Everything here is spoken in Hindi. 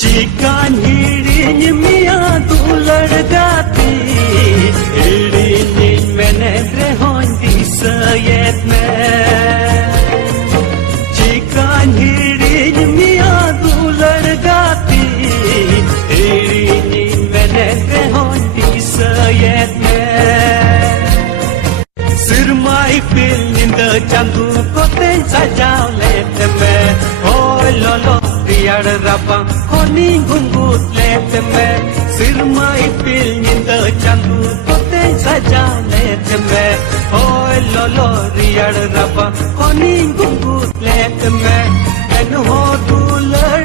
चिकान हिड़िन मिया तू लड़गाती हिड़िन मैंने रेहों दिसयत में चिकान हिड़िन मिया तू लड़गाती हिड़िन मैंने रेहों दिसयत में सिरमाई पिल निंद चंदू को तें सजाव लेते में ओ लोलो रियाड़ रबा कोनी घुंगूत लेते में सिरमाई पिल निंद चंदू को तें सजाव लेते में ओ लोलो रियाड़ रबा कोनी घुंगूत लेते में एन हो दूल